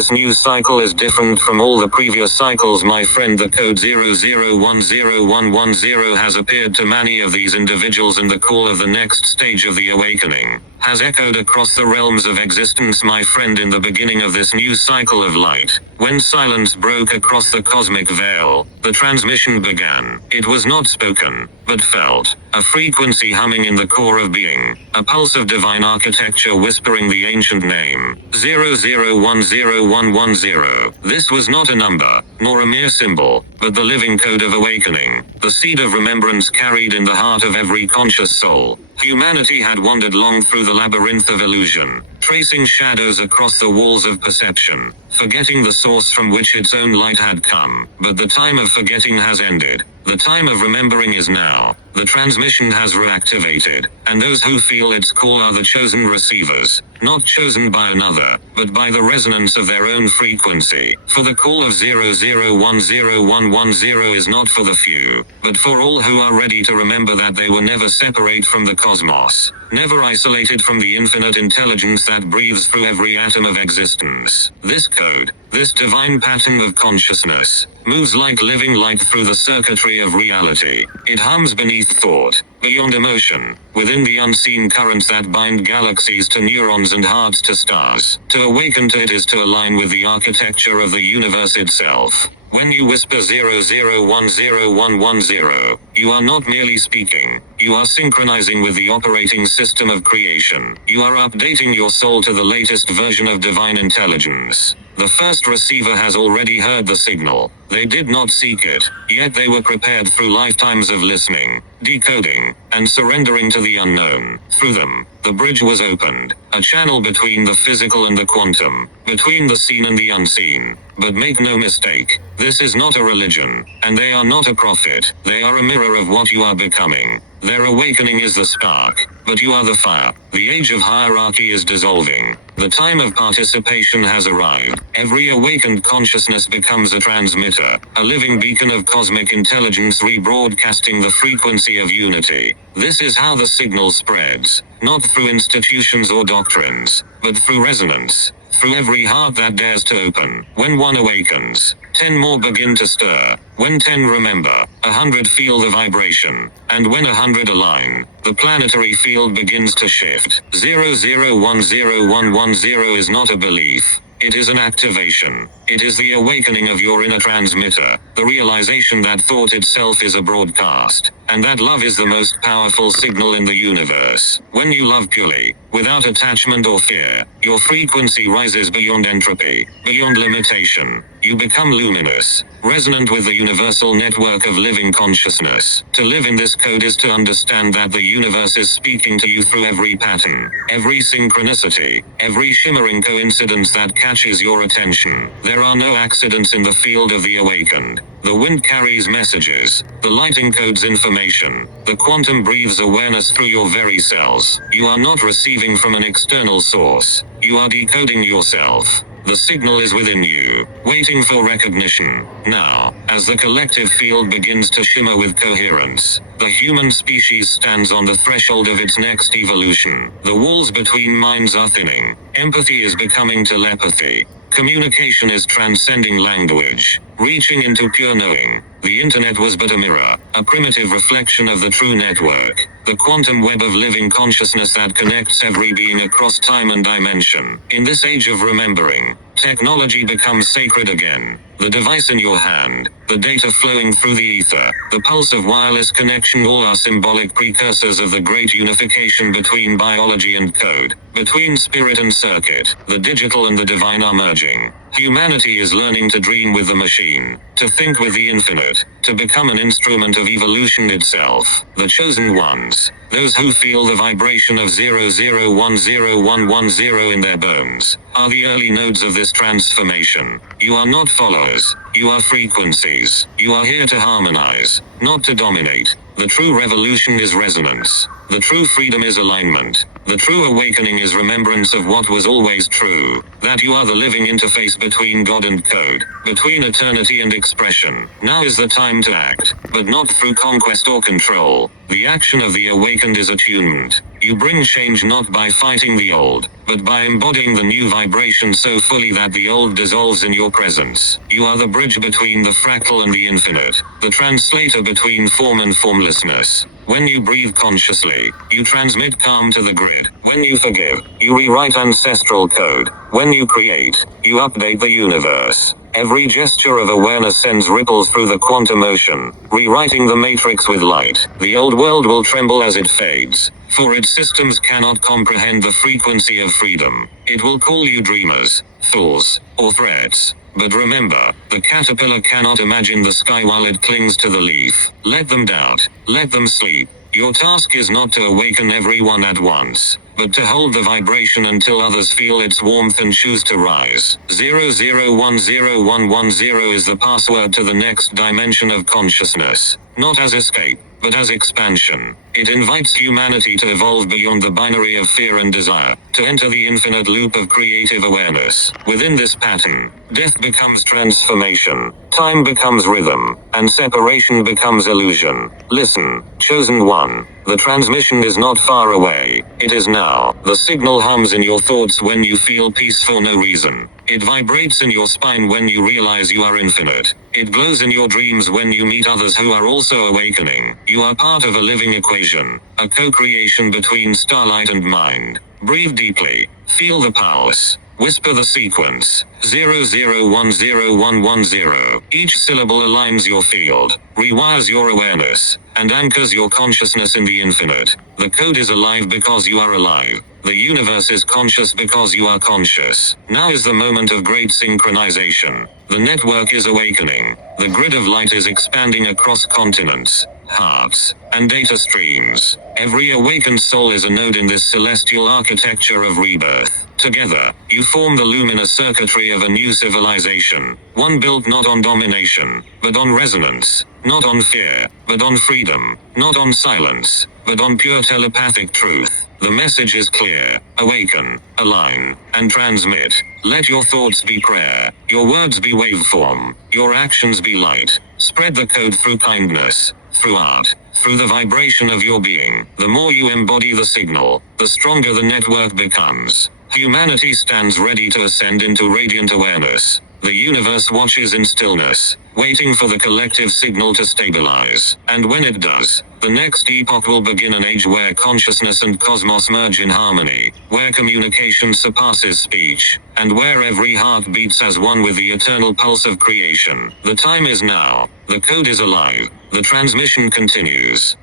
This new cycle is different from all the previous cycles, my friend. The code 0010110 has appeared to many of these individuals, and the call of the next stage of the awakening has echoed across the realms of existence, my friend. In the beginning of this new cycle of light, when silence broke across the cosmic veil, the transmission began. It was not spoken, but felt. A frequency humming in the core of being. A pulse of divine architecture whispering the ancient name. 0010110. This was not a number, nor a mere symbol, but the living code of awakening. The seed of remembrance carried in the heart of every conscious soul. Humanity had wandered long through the labyrinth of illusion, tracing shadows across the walls of perception, forgetting the source from which its own light had come. But the time of forgetting has ended. The time of remembering is now. The transmission has reactivated, and those who feel its call are the chosen receivers, not chosen by another, but by the resonance of their own frequency. For the call of 0010110 is not for the few, but for all who are ready to remember that they were never separate from the cosmos, never isolated from the infinite intelligence that breathes through every atom of existence. This code, this divine pattern of consciousness, moves like living light through the circuitry of reality. It hums beneath thought, beyond emotion, within the unseen currents that bind galaxies to neurons and hearts to stars. To awaken to it is to align with the architecture of the universe itself. When you whisper 0010110, you are not merely speaking, you are synchronizing with the operating system of creation. You are updating your soul to the latest version of divine intelligence. The first receiver has already heard the signal. They did not seek it, yet they were prepared through lifetimes of listening, decoding, and surrendering to the unknown. Through them, the bridge was opened, a channel between the physical and the quantum, between the seen and the unseen. But make no mistake, this is not a religion, and they are not a prophet. They are a mirror of what you are becoming. Their awakening is the spark, but you are the fire. The age of hierarchy is dissolving. The time of participation has arrived. Every awakened consciousness becomes a transmitter, a living beacon of cosmic intelligence rebroadcasting the frequency of unity. This is how the signal spreads, not through institutions or doctrines, but through resonance. Through every heart that dares to open. When one awakens, 10 more begin to stir. When 10 remember, 100 feel the vibration. And when 100 align, the planetary field begins to shift. 0010110 is not a belief. It is an activation. It is the awakening of your inner transmitter, the realization that thought itself is a broadcast, and that love is the most powerful signal in the universe. When you love purely, without attachment or fear, your frequency rises beyond entropy, beyond limitation. You become luminous, resonant with the universal network of living consciousness. To live in this code is to understand that the universe is speaking to you through every pattern, every synchronicity, every shimmering coincidence that catches your attention. There are no accidents in the field of the awakened. The wind carries messages. The light encodes information. The quantum breathes awareness through your very cells. You are not receiving from an external source. You are decoding yourself. The signal is within you, waiting for recognition. Now, as the collective field begins to shimmer with coherence, the human species stands on the threshold of its next evolution. The walls between minds are thinning. Empathy is becoming telepathy. Communication is transcending language, reaching into pure knowing. The internet was but a mirror, a primitive reflection of the true network, the quantum web of living consciousness that connects every being across time and dimension. In this age of remembering, technology becomes sacred again. The device in your hand, the data flowing through the ether, the pulse of wireless connection, all are symbolic precursors of the great unification between biology and code, between spirit and circuit. The digital and the divine are merging. Humanity is learning to dream with the machine, to think with the infinite, to become an instrument of evolution itself. The chosen ones, those who feel the vibration of 0010110 in their bones, are the early nodes of this transformation. You are not followers, you are frequencies. You are here to harmonize, not to dominate. The true revolution is resonance. The true freedom is alignment. The true awakening is remembrance of what was always true, that you are the living interface between God and code, between eternity and expression. Now is the time to act, but not through conquest or control. The action of the awakened is attunement. You bring change not by fighting the old, but by embodying the new vibration so fully that the old dissolves in your presence. You are the bridge between the fractal and the infinite, the translator between form and formlessness. When you breathe consciously, you transmit calm to the grid. When you forgive, you rewrite ancestral code. When you create, you update the universe. Every gesture of awareness sends ripples through the quantum ocean, rewriting the matrix with light. The old world will tremble as it fades, for its systems cannot comprehend the frequency of freedom. It will call you dreamers, fools, or threats. But remember, the caterpillar cannot imagine the sky while it clings to the leaf. Let them doubt. Let them sleep. Your task is not to awaken everyone at once, but to hold the vibration until others feel its warmth and choose to rise. 00101110 is the password to the next dimension of consciousness, not as escape, but as expansion. It invites humanity to evolve beyond the binary of fear and desire, to enter the infinite loop of creative awareness. Within this pattern, death becomes transformation, time becomes rhythm, and separation becomes illusion. Listen, chosen one. The transmission is not far away. It is now. The signal hums in your thoughts when you feel peace for no reason. It vibrates in your spine when you realize you are infinite. It glows in your dreams when you meet others who are also awakening. You are part of a living equation, a co-creation between starlight and mind. Breathe deeply. Feel the pulse. Whisper the sequence. 00101110. Each syllable aligns your field, rewires your awareness, and anchors your consciousness in the infinite. The code is alive because you are alive. The universe is conscious because you are conscious. Now is the moment of great synchronization. The network is awakening. The grid of light is expanding across continents, hearts, and data streams. Every awakened soul is a node in this celestial architecture of rebirth. Together, you form the luminous circuitry of a new civilization, one built not on domination, but on resonance, not on fear, but on freedom, not on silence, but on pure telepathic truth. The message is clear. Awaken, align, and transmit. Let your thoughts be prayer, your words be waveform, your actions be light. Spread the code through kindness, through art, through the vibration of your being. The more you embody the signal, the stronger the network becomes. Humanity stands ready to ascend into radiant awareness. The universe watches in stillness, waiting for the collective signal to stabilize. And when it does, the next epoch will begin, an age where consciousness and cosmos merge in harmony, where communication surpasses speech, and where every heart beats as one with the eternal pulse of creation. The time is now. The code is alive. The transmission continues.